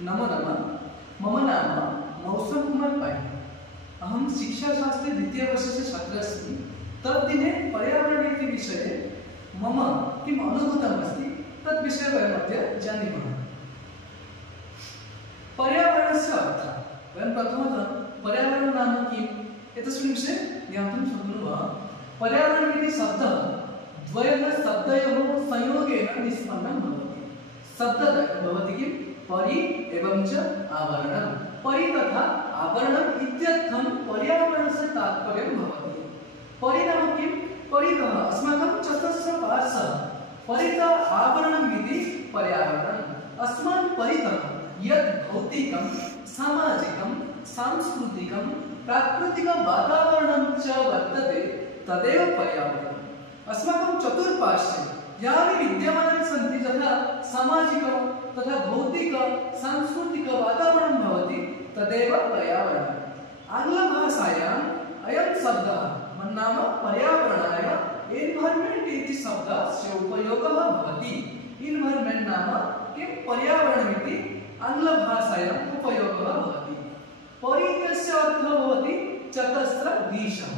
नमो नमः। मम नाम मौसम कुमार पाई। अहम शिक्षाशास्त्रे द्वितीयवर्षस्य छात्रः अस्मि। तद्दिने पर्यावरणनीति विषये मम किम् अनुभूतम् अस्ति तद् विषये वयम् अद्य जानीमः। पर्यावरणस्य अर्थः वयं प्रथमतः पर्यावरणं नाम किम् एतस्मिन् विषये ज्ञातुं शक्नुमः। पर्यावरणम् इति शब्दः द्वयोः शब्दयोः संयोगेन निष्पन्नं भवति। शब्दद्वयं भवति किम् परि एवं च आवरणं। परि तथा आवरणम् इत्यर्थं पर्यावरणस्य तात्पर्यं भवति। परि नाम किं? परितः अस्माकं चतुस्रपार्श्वः परितः आवरणम् इति पर्यावरणम्। अस्मान् परितः यत् भौतिकं, सामाजिकं, सांस्कृतिकं, प्राकृतिकं वातावरणं च वर्तते तदेव पर्यावरणम्। अस्माकं चतुर्पार्श्वे यानि विद्यमानानि सन्ति तथा सामाजिक तथा भौतिक सांस्कृतिक वातावरणं भवति तदेव पर्यावरणम्। आङ्ग्लभाषायाम् अयं शब्दः नाम पर्यावरणाय एन्वायरन्मेंट इति शब्दस्य उपयोगः भवति। एन्वायरन्मेंट नाम किं पर्यावरणम् इति आङ्ग्लभाषायाम् उपयोगः भवति। परि इत्यस्य अर्थः भवति चतस्रदिशः।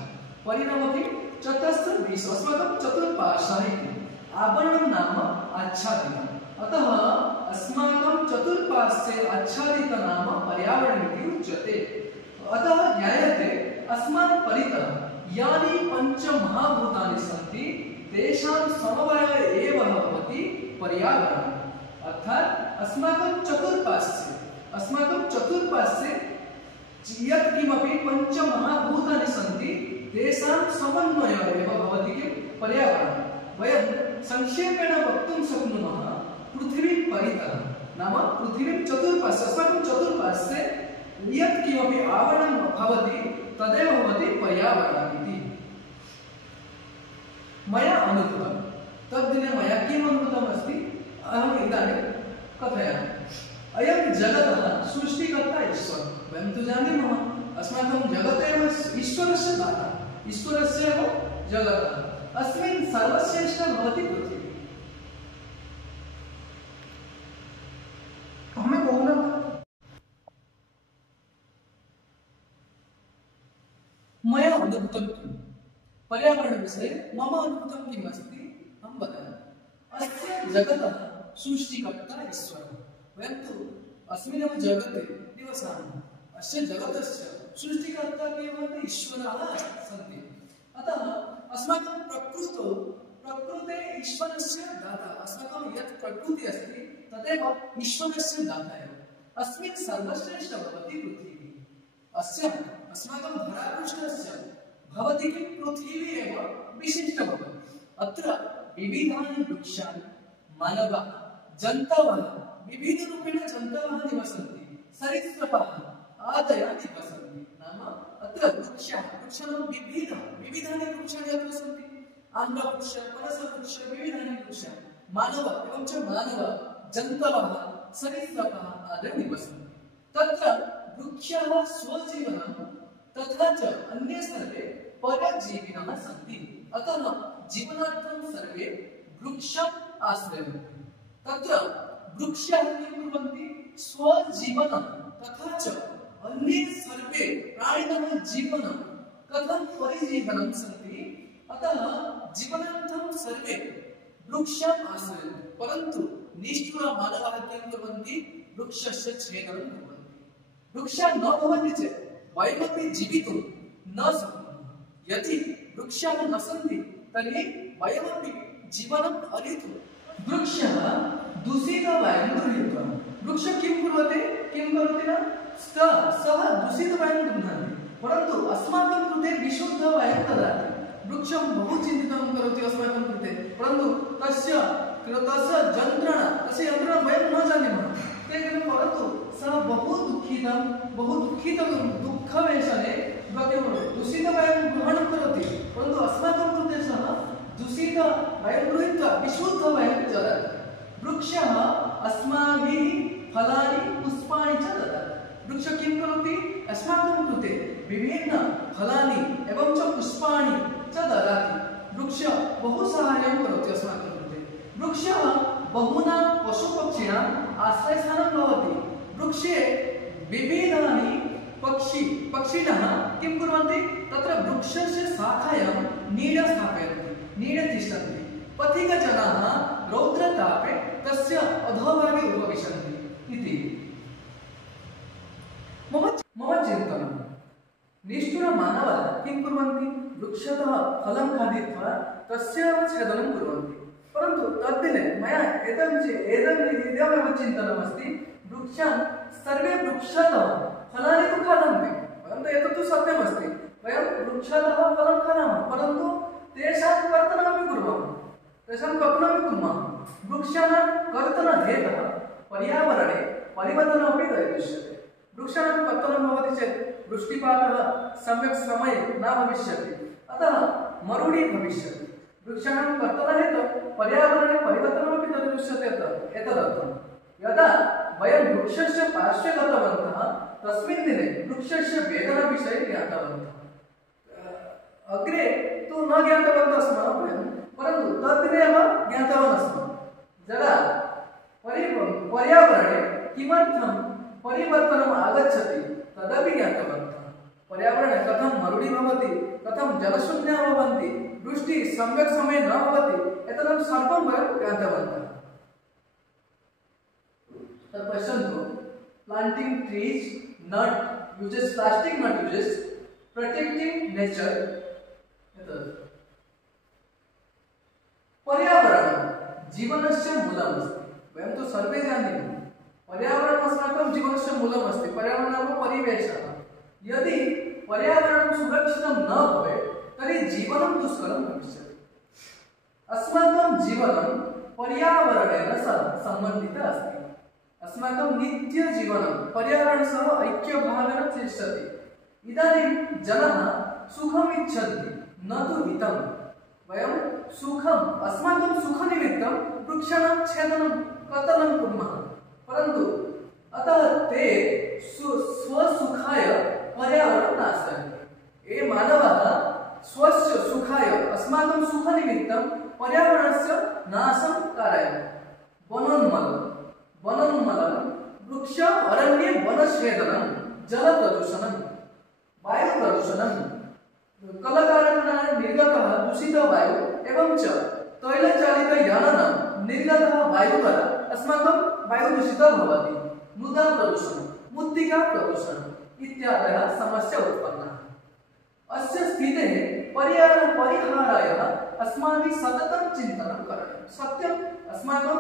परि नाम किं? चतस्रदिशः। अस्माकं चतुर्पार्श्वः इति। आवरणं नाम आच्छादितम्। अतः अस्माकं चतुर्पार्श्वे आच्छादितं नाम पर्यावरणम् इति उच्यते। अतः ज्ञायते अस्मान् परितः यानि पञ्चमहाभूतानि सन्ति तेषां समवायः एव भवति पर्यावरणम्। अर्थात् अस्माकं चतुर्पार्श्वे यत् किमपि पञ्चमहाभूतानि सन्ति तेषां समन्वयः एव भवति किं पर्यावरणम्। वयं संक्षेपेण वक्तुं शक्नुमः पृथिवी परितः नाम पृथिवी चतुर्पार्श्वे अस्माकं चतुर्पार्श्वे यत् किमपि आवरणं भवति तदेव भवति पर्यावरणम् इति। मया अनुभूतं तद्दिने मया किम् अनुभूतम् अस्ति अहम् इदानीं कथयामि। अयं जगतः सृष्टिकर्ता ईश्वरः। वयं तु जानीमः अस्माकं जगतेव ईश्वरस्य दाता, ईश्वरस्य एव जगतः। अस्मिन् सर्वश्रेष्ठा भवति पृथिवी। हमें कौन मया अनुभूतं पर्यावरणविषये मम अनुभूतं किम् अस्ति अहं वदामि। अस्य जगतः सृष्टिकर्ता ईश्वरः। वयं तु अस्मिन्नेव जगते निवसामः। अस्य जगतस्य सृष्टिकर्ता केवलं ईश्वरः सन्ति। अतः अस्माकं प्रकृते ईश्वरस्य दाता। अस्माकं यत् प्रकृतिः अस्ति तदेव ईश्वरस्य दाता एव। अस्मिन् सर्वश्रेष्ठा भवति पृथिवी। अस्माकं धरापृष्ठस्य भवति किं पृथिवी एव विशिष्टा भवति। अत्र विविधानि वृक्षाणि, मानवाः, जन्तवः विविधरूपेण जन्तवः निवसन्ति। सरीसृपाः आदयः निवसन्ति। नाम अत्र वृक्षाणां विविधानि वृक्षाणि अत्र सन्ति। आम्रवृक्ष, पनसवृक्ष, विविधानि वृक्षाः, मानव एवं च जन्तवः, सरीसृपाः आदयः निवसन्ति। तत्र वृक्षाः स्वजीवनं तथा च अन्ये सर्वे परजीविनः सन्ति। अतः जीवनार्थं सर्वे वृक्षम् आश्रयन्ति। तत्र वृक्षाः किं कुर्वन्ति? स्वजीवनं तथा च अन्ये सर्वे प्राणिनः जीवनं कथं परिजीवनं सन्ति। अतः जीवनार्थं सर्वे वृक्षम् आश्रयन्ति। परन्तु निष्ठुराः मानवाः किं कुर्वन्ति? वृक्षस्य छेदनं कुर्वन्ति। वृक्षाः न भवन्ति चेत् वयमपि जीवितुं न शक्नुमः। यदि वृक्षाः न सन्ति तर्हि वयमपि जीवनम् अरितुं वृक्षः दूषितवायुं गृहीत्वा वृक्षः किं करोति न सः दूषितवायुं गृह्णाति परन्तु अस्माकं कृते विशुद्धवायुं ददाति। वृक्षं बहु चिन्तितं करोति अस्माकं कृते परन्तु तस्य यन्त्रणा वयं न जानीमः। परन्तु सः बहु दुःखितं दुःखवेशने दूषितवायुं ग्रहणं करोति परन्तु अस्माकं कृते सः दूषितवायुं गृहीत्वा विशुद्धवायुं ददाति। वृक्षः अस्माभिः फलानि पुष्पाणि च ददाति। वृक्षः किं करोति? अस्माकं कृते विभिन्न फलानि एवं च पुष्पाणि च ददाति। वृक्षः बहु साहाय्यं करोति अस्माकं कृते। वृक्षः बहूनां पशुपक्षिणाम् आश्रयस्थानं भवति। वृक्षे विविधानि पक्षिणः किं कुर्वन्ति तत्र वृक्षस्य शाखायां नीड स्थापयन्ति, नीडे तिष्ठन्ति। पथिकजनाः रौद्रतापे तस्य अधोभागे उपविशन्ति इति मम चिन्तनं। निष्ठुरमानवः किं कुर्वन्ति वृक्षतः फलं खादित्वा तस्य छेदनं कुर्वन्ति। परन्तु तद्दिने मया इदमेव चिन्तनमस्ति, वृक्षान् सर्वे वृक्षतः फलानि तु खादन्ति, परन्तु एतत् तु सत्यमस्ति, वयं वृक्षतः फलं खादामः, परन्तु तेषां कर्तनमपि कुर्मः। वृक्षाणां कर्तनहेतः पर्यावरणे परिवर्तनमपि दृश्यते। वृक्षाणां कर्तनं भवति चेत् वृष्टिपातः सम्यक् समये न भविष्यति, अतः मरुडी भविष्यति। वृक्षाणां कर्तनहेतः पर्यावरणे परिवर्तनमपि दृश्यते। एतदर्थं यदा वयं वृक्षस्य पार्श्वे गतवन्तः तस्मिन् दिने वृक्षस्य वेदनाविषये ज्ञातवन्तः। अग्रे तु न ज्ञातवन्तः स्मः वयं, परन्तु तद्दिने एव ज्ञातवान् अस्मः। यदा पर्यावरणे किमर्थं परिवर्तनम् आगच्छति तदपि ज्ञातवन्तः। पर्यावरणे कथं मरुडी भवति, कथं जलशून्याः भवन्ति, वृष्टिः सम्यक् समये न भवति, एतत् सर्वं वयं ज्ञातवन्तः। तत् पश्यन्तु, planting trees not uses plastic not uses protecting nature. पर्यावरण जीवनस्य मूलमस्ति। वयं तु सर्वे जानीमः पर्यावरणम् अस्माकं जीवनस्य मूलमस्ति। पर्यावरणं नाम परिवेशः। यदि पर्यावरणं सुरक्षितं न भवेत् तर्हि जीवनं दुष्करं भविष्यति। अस्माकं जीवनं पर्यावरणेन सह सम्बन्धितम् अस्ति। अस्माकं नित्यजीवनं पर्यावरणेन सह ऐक्यभावेन तिष्ठति। इदानीं जनाः सुखम् इच्छन्ति, न तु हितं। वयं सुखम् अस्माकं सुखनिमित्तं वृक्षाणां छेदनं कर्तनं कुर्मः, परन्तु अतः ते स्वसुखाय पर्यावरणं नाशयन्ति। ये मानवाः स्वस्य सुखाय अस्माकं सुखनिमित्तं पर्यावरणस्य नाशं कारयन्ति। वनोन्मूलनं, वृक्ष अरण्ये वनच्छेदनं, जलप्रदूषणं, वायुप्रदूषणं, कलकारखानानां निर्गतः दूषितवायु एवं च तैलचालितयानानां निर्गतः वायुद्वारा अस्माकं वायु दूषितः भवति। मृदा प्रदूषणं, मृत्तिका प्रदूषणम् इत्यादयः समस्याः उत्पन्नाः। अस्य स्थितेः परिहाराय अस्माभिः सततं चिन्तनं करणीयं। सत्यम्, अस्माकं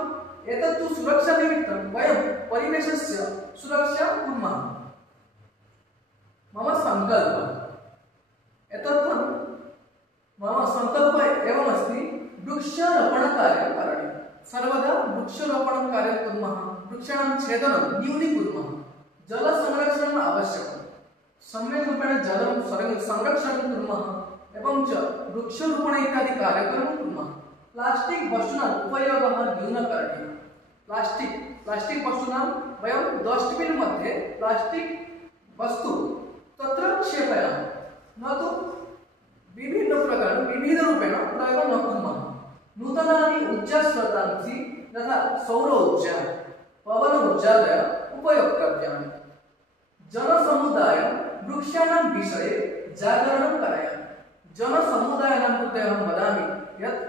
एतत् तु सुरक्षानिमित्तं वयं परिवेशस्य सुरक्षां कुर्मः। मम सङ्कल्पः एतत्तु मम सङ्कल्पः एवमस्ति, वृक्षारोपणकार्यं करणीयं। सर्वदा वृक्षारोपणं कार्यं कुर्मः, वृक्षाणां छेदनं न्यूनीकुर्मः, जलसंरक्षणम् आवश्यकं, सम्यक् रूपेण जलं संरक्षणं कुर्मः एवं च वृक्षारोपण इत्यादि कार्यक्रमं कुर्मः। प्लास्टिक वस्तूनाम् उपयोगः न्यूनः करणीयः। प्लास्टिक वस्तूनां वयं डस्टबिन् मध्ये प्लास्टिक वस्तु तत्र क्षेपयामः, न तु विविधरूपेण प्रयोगं न कुर्मः। नूतनानि ऊर्जास्रोतांसि यथा सौर ऊर्जा, पवन ऊर्जादय उपयोक्तव्यानि। जनसमुदायं वृक्षाणां विषये जागरणं करणीयं। जनसमुदायानां कृते अहं वदामि यत्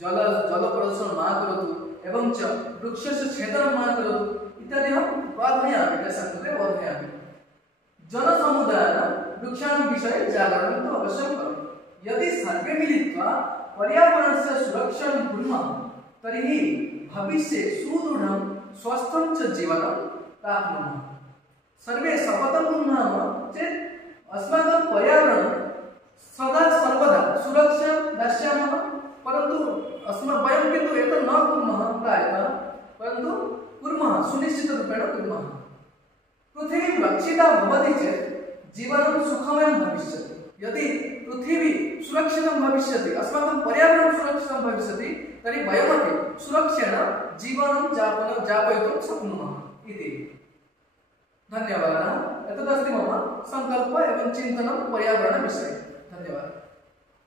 जलप्रदूषणं मा करोतु एवं च वृक्षस्य छेदनं मा करोतु इत्यादि अहं बोधयामि, तेषां कृते बोधयामि। जनसमुदायानां वृक्षाणां विषये जागरणं तु अवश्यं करोतु। यदि सर्वे मिलित्वा पर्यावरणस्य सुरक्षां कुर्मः तर्हि भविष्ये सुदृढं स्वस्थं च जीवनं प्राप्नुमः। सर्वे शपथं कुर्मः चेत् अस्माकं पर्यावरणं सदा सर्वदा सुरक्षां दास्यामः, परन्तु वयं किन्तु एतत् न कुर्मः प्रायः, परन्तु कुर्मः, सुनिश्चितरूपेण कुर्मः। पृथिवी रक्षिता भवति चेत् जीवनं सुखमयं भविष्यति। यदि पृथिवी सुरक्षितं भविष्यति, अस्माकं पर्यावरणं सुरक्षितं भविष्यति, तर्हि वयमपि सुरक्षेण जीवनं यापयितुं शक्नुमः इति। धन्यवादः। एतदस्ति मम सङ्कल्पः एवं चिन्तनं पर्यावरणविषये। धन्यवादः।